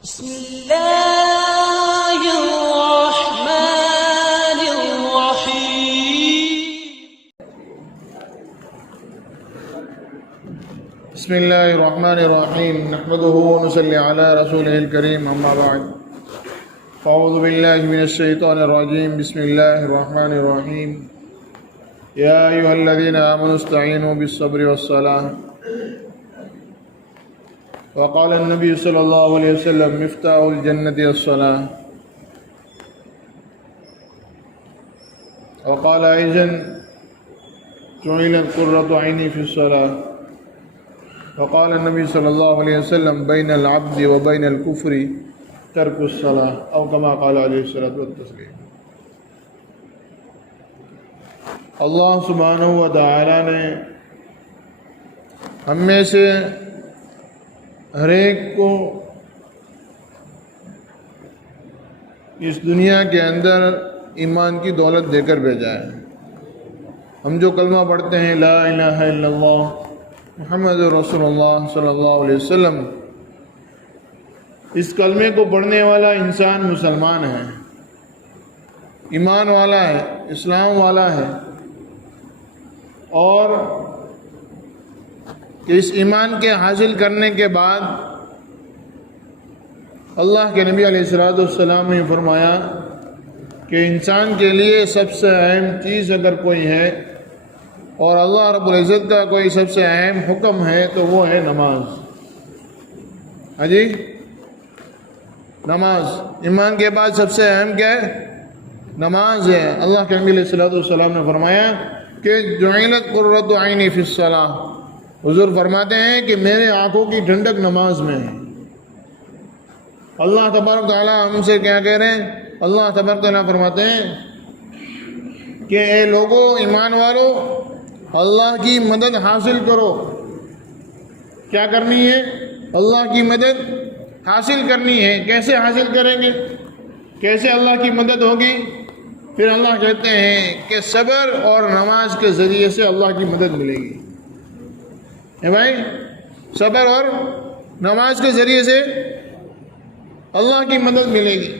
بسم الله الرحمن الرحيم. بسم الله الرحمن الرحيم. نحمده ونصلي على رسوله الكريم. أما بعد، فأعوذ بالله من الشيطان الرجيم. بسم الله الرحمن الرحيم. يا أيها الذين آمنوا استعينوا بالصبر والصلاة. وقال النبي صلى الله عليه وسلم: مفتاح الجنة الصلاة. وقال أيضا: جعلت قرة عيني في الصلاة. وقال النبي صلى الله عليه وسلم: بين العبد وبين الكفر ترك الصلاة، أو كما قال عليه الصلاة والتسليم. اللہ سبحانہ و تعالیٰ نے ہم میں سے ہر ایک کو اس دنیا کے اندر ایمان کی دولت دے کر بھیجا ہے. ہم جو کلمہ پڑھتے ہیں لا الہ الا اللہ محمد رسول اللہ صلی اللہ علیہ وسلم، اس کلمے کو پڑھنے والا انسان مسلمان ہے، ایمان والا ہے، اسلام والا ہے، اور کہ اس ایمان کے حاصل کرنے کے بعد اللہ کے نبی علیہ السلام نے فرمایا کہ انسان کے لیے سب سے اہم چیز اگر کوئی ہے اور اللہ رب العزت کا کوئی سب سے اہم حکم ہے تو وہ ہے نماز. ہاں جی، نماز. ایمان کے بعد سب سے اہم کیا ہے؟ نماز ہے. اللہ کے نبی علیہ السلام نے فرمایا کہ جعلت قرۃ عینی فی الصلاۃ. حضور فرماتے ہیں کہ میرے آنکھوں کی ٹھنڈک نماز میں ہے. اللہ تبارک تعالیٰ ہم سے کیا کہہ رہے ہیں؟ اللہ تبارک تعالیٰ فرماتے ہیں کہ اے لوگوں، ایمان والو، اللہ کی مدد حاصل کرو. کیا کرنی ہے؟ اللہ کی مدد حاصل کرنی ہے. کیسے حاصل کریں گے؟ کیسے اللہ کی مدد ہوگی؟ پھر اللہ کہتے ہیں کہ صبر اور نماز کے ذریعے سے اللہ کی مدد ملے گی. بھائی، صبر اور نماز کے ذریعے سے اللہ کی مدد ملے گی.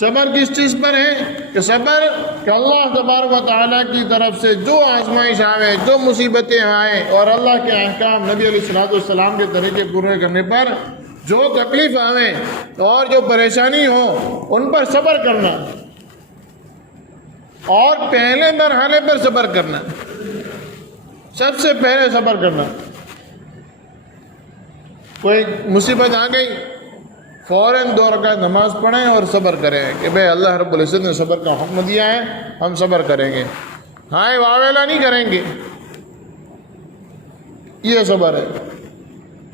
صبر کس چیز پر ہے؟ کہ صبر کہ اللہ تبارک و تعالیٰ کی طرف سے جو آزمائش آئے، جو مصیبتیں آئیں، اور اللہ کے احکام نبی علیہ السلام کے طریقے پورے کرنے پر جو تکلیف آئیں اور جو پریشانی ہو ان پر صبر کرنا، اور پہلے مرحلے پر صبر کرنا. سب سے پہلے صبر کرنا. کوئی مصیبت آ گئی، فوراً 2 رکعت نماز پڑھیں اور صبر کریں کہ بھئی اللہ رب العزت نے صبر کا حکم دیا ہے، ہم صبر کریں گے، ہائے واویلا نہیں کریں گے. یہ صبر ہے.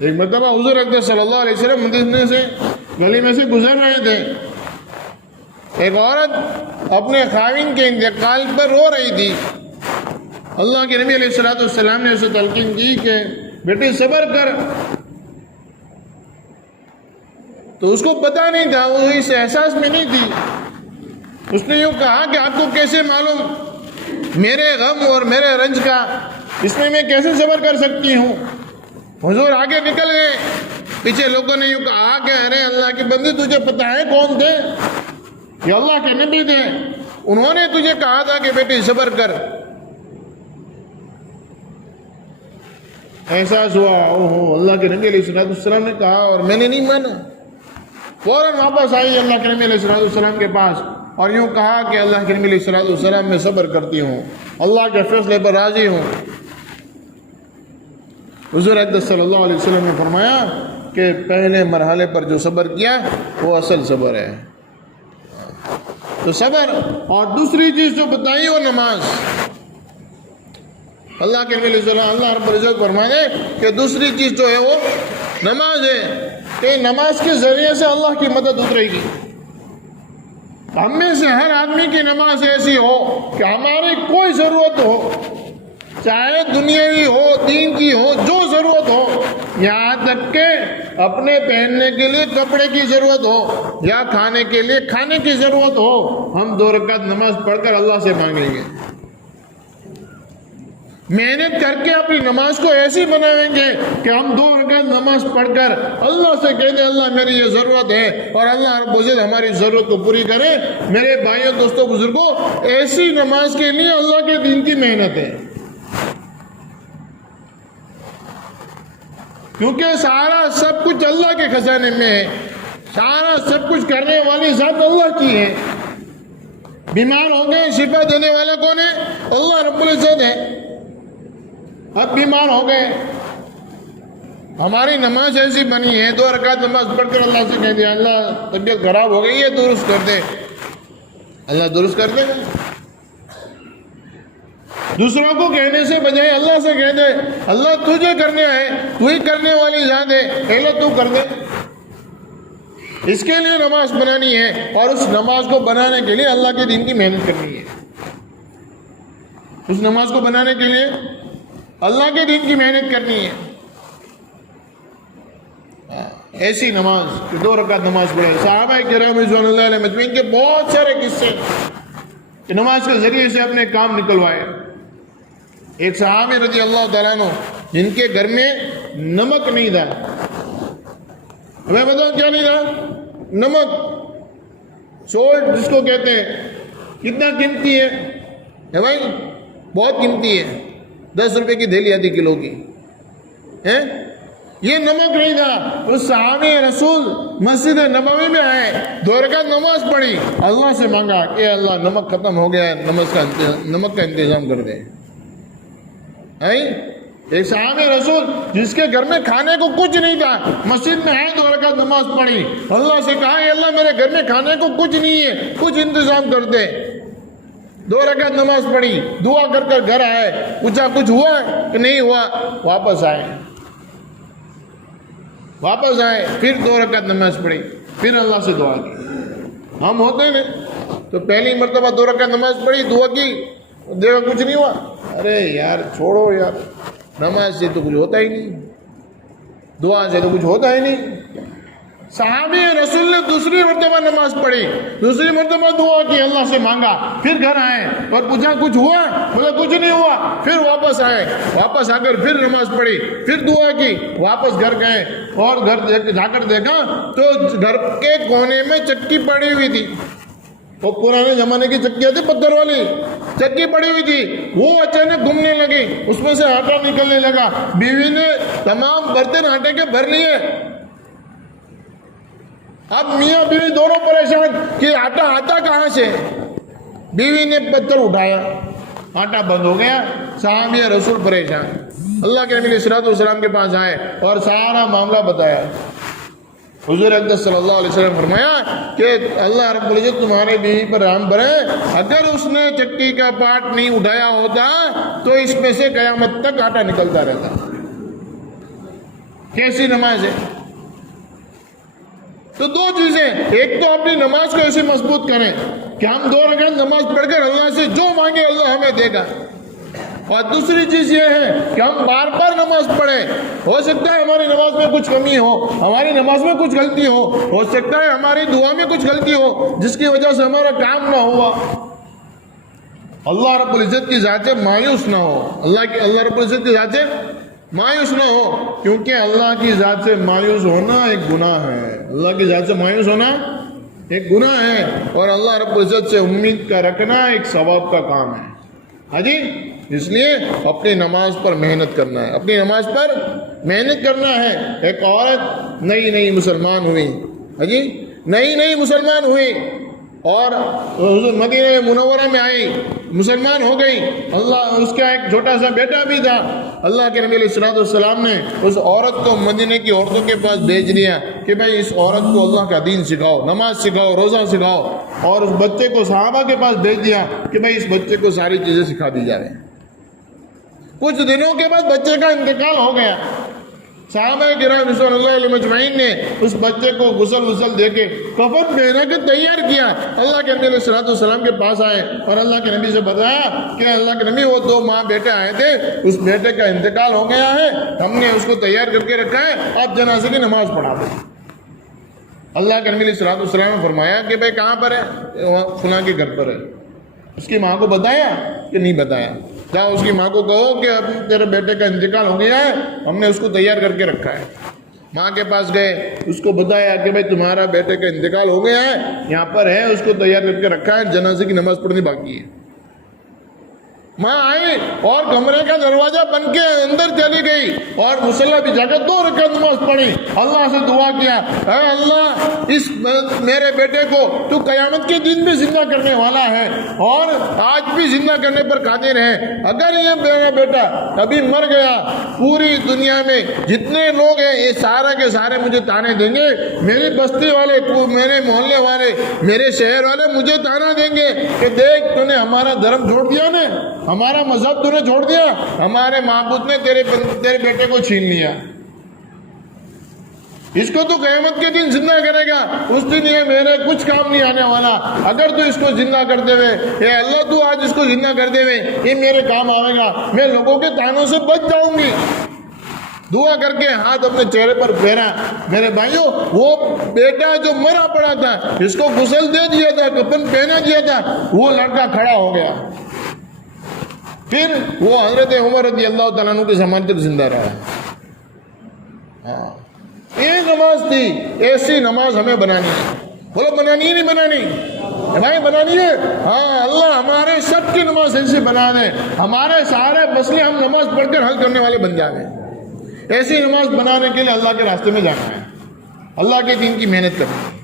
ایک مرتبہ حضور اکرم صلی اللہ علیہ وسلم مدینے سے گلی میں سے گزر رہے تھے. ایک عورت اپنے خاوند کے انتقال پر رو رہی تھی. اللہ کے نبی علیہ السلام نے اسے تلقین کی کہ بیٹی صبر کر. تو اس کو پتہ نہیں تھا، وہ اس احساس میں نہیں تھی. اس نے یوں کہا کہ آپ کو کیسے معلوم میرے غم اور میرے رنج کا، اس میں میں کیسے صبر کر سکتی ہوں؟ حضور آگے نکل گئے. پیچھے لوگوں نے یوں کہا کہ ارے اللہ کی بندی، تجھے پتہ ہے کون تھے؟ یہ اللہ کے نبی تھے. انہوں نے تجھے کہا تھا کہ بیٹی صبر کر. احساس ہوا، اوہو، اللہ کے نبی علیہ السلام نے کہا اور میں نے نہیں مانا. فوراً واپس آئی اللہ کے نبی علیہ السلام کے پاس اور یوں کہا کہ اللہ کے نبی علیہ السلام میں صبر کرتی ہوں، اللہ کے فیصلے پر راضی ہوں. حضور اکرم صلی اللہ علیہ وسلم نے فرمایا کہ پہلے مرحلے پر جو صبر کیا وہ اصل صبر ہے. تو صبر. اور دوسری چیز جو بتائی وہ نماز. اللہ کے نبی صلی اللہ رب العزت فرمائے کہ دوسری چیز جو ہے وہ نماز ہے، کہ نماز کے ذریعے سے اللہ کی مدد اترے گی. ہم میں سے ہر آدمی کی نماز ایسی ہو کہ ہماری کوئی ضرورت ہو، چاہے دنیاوی ہو، دین کی ہو، جو ضرورت ہو، یہاں تک کہ اپنے پہننے کے لیے کپڑے کی ضرورت ہو یا کھانے کے لیے کھانے کی ضرورت ہو، ہم 2 رکعت نماز پڑھ کر اللہ سے مانگیں گے. محنت کر کے اپنی نماز کو ایسی بنائیں گے کہ ہم 2 رکعت نماز پڑھ کر اللہ سے کہہ دیں اللہ میری یہ ضرورت ہے، اور اللہ رب العزت ہماری ضرورت کو پوری کرے۔ میرے بھائیوں دوستوں بزرگوں، ایسی نماز کے لیے اللہ کے دین کی محنت ہے، کیونکہ سارا سب کچھ اللہ کے خزانے میں ہے، سارا سب کچھ کرنے والی ذات اللہ کی ہے۔ بیمار ہو گئے، شفا دینے والا کون ہے؟ اللہ رب العزت ہے۔ اب بیمار ہو گئے، ہماری نماز ایسی بنی ہے 2 رکعت نماز پڑھ کر اللہ سے کہہ دیا اللہ طبیعت خراب ہو گئی ہے درست کر دے، اللہ درست کر دے گا۔ دوسروں کو کہنے سے بجائے اللہ سے کہہ دے اللہ تجھے کرنے ہے، تو ہی کرنے والی ذات ہے، اللہ تو کر دے۔ اس کے لیے نماز بنانی ہے، اور اس نماز کو بنانے کے لیے اللہ کے دین کی محنت کرنی ہے۔ اس نماز کو بنانے کے لیے اللہ کے دین کی محنت کرنی ہے۔ ایسی نماز کہ 2 رکعت نماز پڑھے۔ صحابہ کرام رضوان اللہ علیہ مجمعین کے بہت سارے قصے کہ نماز کے ذریعے سے اپنے کام نکلوائے۔ ایک صحابی رضی اللہ تعالیٰ عنہ جن کے گھر میں نمک نہیں تھا، ہمیں بتاؤ کیا نہیں تھا؟ نمک، سولٹ جس کو کہتے ہیں، کتنا قیمتی ہے بھائی؟ بہت قیمتی ہے، 10 روپے کی دھیلی آتی کلو کی ہے۔ یہ نمک نہیں تھا۔ اس صحابی رسول مسجد نبوی میں آئے، 2 رکعت نماز پڑھی، اللہ سے مانگا کہ اللہ نمک ختم ہو گیا ہے، نمک کا انتظام کر دے۔ ایک صحابی رسول جس کے گھر میں کھانے کو کچھ نہیں تھا، مسجد میں آئے، 2 رکعت نماز پڑھی، اللہ سے کہا اے اللہ میرے گھر میں کھانے کو کچھ نہیں ہے، کچھ انتظام کر دے۔ 2 رکعت نماز پڑھی، دعا کر کر گھر آئے، پوچھا کچھ ہوا کہ نہیں ہوا، واپس آئے، پھر 2 رکعت نماز پڑھی، پھر اللہ سے دعا کی۔ ہم ہوتے ہیں تو پہلی مرتبہ 2 رکعت نماز پڑھی، دعا کی، دیکھا کچھ نہیں ہوا، ارے یار چھوڑو یار، نماز سے تو کچھ ہوتا ہی نہیں، دعا سے تو کچھ ہوتا ہی نہیں۔ صحابی رسول نے دوسری مرتبہ نماز پڑھی، دوسری مرتبہ دعا کی، اللہ سے مانگا، پھر گھر آئے اور پوچھا کچھ ہوا، بولا کچھ نہیں ہوا، پھر واپس آئے، واپس آ کر پھر نماز پڑھی، پھر دعا کی، واپس گھر گئے اور گھر جا کر دیکھا تو گھر کے کونے میں چکی پڑی ہوئی تھی۔ وہ پرانے زمانے کی چکیاں تھی، پتھر والی چکی پڑی ہوئی تھی، وہ اچانک گھومنے لگی، اس میں سے آٹا نکلنے لگا۔ بیوی نے تمام برتن آٹے کے بھر لیے۔ اب میاں بیوی دونوں پریشان کہ آٹا آتا کہاں سے؟ بیوی نے پتھر اٹھایا، آٹا بند ہو گیا۔ صحابی رسول پریشان، اللہ کے نبی علیہ الصلوۃ والسلام کے پاس آئے اور سارا معاملہ بتایا۔ حضور اقدس صلی اللہ علیہ وسلم فرمایا کہ اللہ رب العزت تمہارے بیوی پر رحم برے، اگر اس نے چکی کا پارٹ نہیں اٹھایا ہوتا تو اس میں سے قیامت تک آٹا نکلتا رہتا۔ کیسی نماز ہے؟ تو 2 چیزیں، ایک تو اپنی نماز کو ایسے مضبوط کریں کہ ہم 2 رکعت نماز پڑھ کر اللہ سے جو مانگے اللہ ہمیں دے گا، اور دوسری چیز یہ ہے کہ ہم بار بار نماز پڑھیں۔ ہو سکتا ہے ہماری نماز میں کچھ کمی ہو، ہماری نماز میں کچھ غلطی ہو سکتا ہے ہماری دعا میں کچھ غلطی ہو جس کی وجہ سے ہمارا کام نہ ہوا۔ اللہ رب العزت کی ذات سے مایوس نہ ہو، اللہ رب العزت کی ذات سے مایوس نہ ہو، کیونکہ اللہ کی ذات سے مایوس ہونا ایک گناہ ہے۔ اللہ کی ذات سے مایوس ہونا ایک گناہ ہے، اور اللہ رب العزت سے امید کا رکھنا ایک ثواب کا کام ہے۔ ہاں جی، اس لیے اپنی نماز پر محنت کرنا ہے، اپنی نماز پر محنت کرنا ہے۔ ایک عورت نئی مسلمان ہوئی، ہاں جی، نئی مسلمان ہوئی اور مدینہ منورہ میں آئی، مسلمان ہو گئی۔ اللہ، اس کا ایک چھوٹا سا بیٹا بھی تھا۔ اللہ کے نبی علیہ الصلوۃ والسلام نے اس عورت کو مدینہ کی عورتوں کے پاس بھیج دیا کہ بھائی اس عورت کو اللہ کا دین سکھاؤ، نماز سکھاؤ، روزہ سکھاؤ، اور اس بچے کو صحابہ کے پاس بھیج دیا کہ بھائی اس بچے کو ساری چیزیں سکھا دی جائے۔ کچھ دنوں کے بعد بچے کا انتقال ہو گیا۔ صحابہ کرام رضوان اللہ علیہ مجمعین نے اس بچے کو غسل دے کے کفن پہنا کے تیار کیا۔ اللہ کے نبی علیہ الصلوۃ والسلام کے پاس آئے اور اللہ کے نبی سے بتایا کہ اللہ کے نبی وہ 2 ماں بیٹے آئے تھے، اس بیٹے کا انتقال ہو گیا ہے، ہم نے اس کو تیار کر کے رکھا ہے، آپ جنازے کی نماز پڑھا دیں۔ اللہ کے نبی علیہ الصلوۃ والسلام نے فرمایا کہ بھائی کہاں پر ہے؟ فلاں کے گھر پر ہے۔ اس کی ماں کو بتایا کہ نہیں بتایا؟ جاؤ اس کی ماں کو کہو کہ اب تیرے بیٹے کا انتقال ہو گیا ہے، ہم نے اس کو تیار کر کے رکھا ہے۔ ماں کے پاس گئے، اس کو بتایا کہ بھائی تمہارا بیٹے کا انتقال ہو گیا ہے، یہاں پر ہے، اس کو تیار کر کے رکھا ہے، جنازے کی نماز پڑھنی باقی ہے۔ ماں آئی اور کمرے کا دروازہ بن کے اندر چلی گئی اور مصلی بھی جا کے 2 رکعت نماز پڑھی، اللہ سے دعا کیا، اے اللہ اس میرے بیٹے کو تو قیامت کے دن بھی زندہ کرنے والا ہے اور آج بھی زندہ کرنے پر قادر ہے، اگر یہ میرا بیٹا ابھی مر گیا، پوری دنیا میں جتنے لوگ ہیں یہ سارے کے سارے مجھے تانے دیں گے، میری بستی والے، میرے محلے والے، میرے شہر والے مجھے تانا دیں گے کہ دیکھ تو نے ہمارا دھرم چھوڑ دیا نا، ہمارا مذہب تو نے چھوڑ دیا، ہمارے معبود نے تیرے بیٹے کو چھین لیا، اس کو تو قیامت کے دن زندہ کرے گا، اس دن یہ میرے کچھ کام نہیں آنے والا، اگر تو اس کو زندہ کر دے وے، اے اللہ تو آج اس کو زندہ کر دے وے، یہ میرے کام آئے گا، میں لوگوں کے تانوں سے بچ جاؤں گی۔ دعا کر کے ہاتھ اپنے چہرے پر پھیرا۔ میرے بھائیوں، وہ بیٹا جو مرا پڑا تھا، جس کو غسل دے دیا تھا، کفن پہنا دیا تھا، وہ لڑکا کھڑا ہو گیا، پھر وہ حضرت عمر رضی اللہ تعالیٰ عنہ کے زمانے تک زندہ رہا۔ یہ نماز تھی، ایسی نماز ہمیں بنانی ہے۔ بولو بنانی ہے نہیں بنانی؟ بھائی بنانی ہے؟ ہاں، اللہ ہمارے سب کی نماز ایسی بنا دے، ہمارے سارے مسئلے ہم نماز پڑھ کر حل کرنے والے بن جائیں۔ ایسی نماز بنانے کے لیے اللہ کے راستے میں جانا ہے، اللہ کے دین کی محنت کرنی ہے۔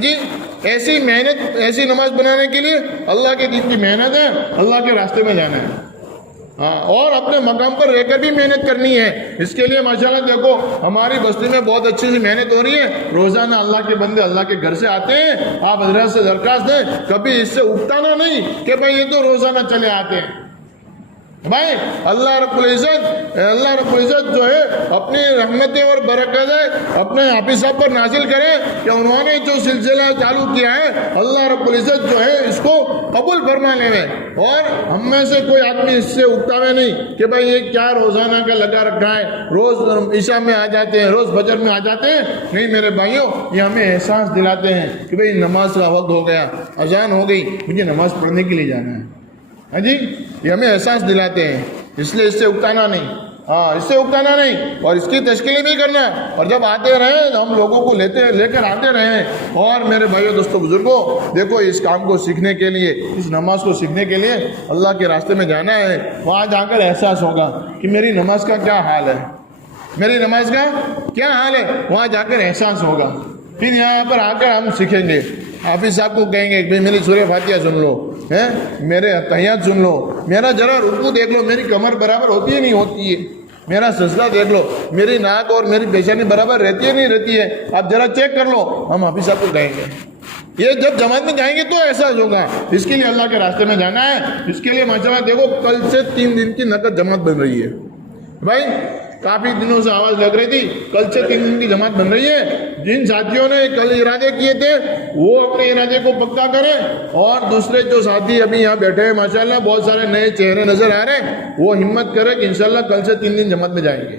جی ایسی محنت، ایسی نماز بنانے کے لیے اللہ کے دین کی محنت ہے، اللہ کے راستے میں جانا ہے، ہاں، اور اپنے مقام پر رہ کر بھی محنت کرنی ہے۔ اس کے لیے ماشاءاللہ دیکھو ہماری بستی میں بہت اچھی سی محنت ہو رہی ہے، روزانہ اللہ کے بندے اللہ کے گھر سے آتے ہیں، آپ حضرات سے درخواست دیں کبھی اس سے اکتانا نہیں کہ بھائی یہ تو روزانہ چلے آتے ہیں۔ بھائی اللہ رب العزت جو ہے اپنی رحمتیں اور برکتیں اپنے حافظ صاحب پر نازل کرے کہ انہوں نے جو سلسلہ چالو کیا ہے، اللہ رب العزت جو ہے اس کو قبول فرما لے، اور ہم میں سے کوئی آدمی اس سے اکتاوے نہیں کہ بھائی یہ کیا روزانہ کا لگا رکھا ہے، روز عشاء میں آ جاتے ہیں، روز فجر میں آ جاتے ہیں۔ نہیں میرے بھائیوں، یہ ہمیں احساس دلاتے ہیں کہ بھئی نماز کا وقت ہو گیا، اذان ہو گئی، مجھے نماز پڑھنے کے لیے جانا ہے۔ ہاں جی، یہ ہمیں احساس دلاتے ہیں، اس لیے اس سے اکتانا نہیں، ہاں اس سے اکتانا نہیں، اور اس کی تشکیلیں بھی کرنا ہے، اور جب آتے رہیں ہم لوگوں کو لے کر آتے رہیں۔ اور میرے بھائیوں دوستوں بزرگوں، دیکھو اس کام کو سیکھنے کے لیے، اس نماز کو سیکھنے کے لیے اللہ کے راستے میں جانا ہے، وہاں جا کر احساس ہوگا کہ میری نماز کا کیا حال ہے، میری نماز کا کیا حال ہے، وہاں جا کر احساس ہوگا۔ پھر یہاں پر آ کر ہم سیکھیں گے، حافظ صاحب کو کہیں گے کہ میری سورہ فاتحہ سن لو، میرے تحیات سن لو، میرا ذرا رکوع دیکھ لو، میری کمر برابر ہوتی ہے نہیں ہوتی ہے، میرا سجدہ دیکھ لو، میری ناک اور میری پیشانی برابر رہتی ہے نہیں رہتی ہے، آپ ذرا چیک کر لو۔ ہم حافظ صاحب کو کہیں گے، یہ جب جماعت میں جائیں گے تو احساس ہوگا۔ اس کے لیے اللہ کے راستے میں جانا ہے، اس کے لیے ماشاءاللہ دیکھو کل سے 3 دن کی نقد جماعت بن رہی ہے۔ بھائی کافی دنوں سے آواز لگ رہی تھی، کل سے 3 دن کی جماعت بن رہی ہے۔ جن ساتھیوں نے کل ارادے کیے تھے وہ اپنے ارادے کو پکا کریں، اور دوسرے جو ساتھی ابھی یہاں بیٹھے ہیں ماشاءاللہ بہت سارے نئے چہرے نظر آ رہے ہیں، وہ ہمت کریں کہ انشاءاللہ کل سے 3 دن جماعت میں جائیں گے۔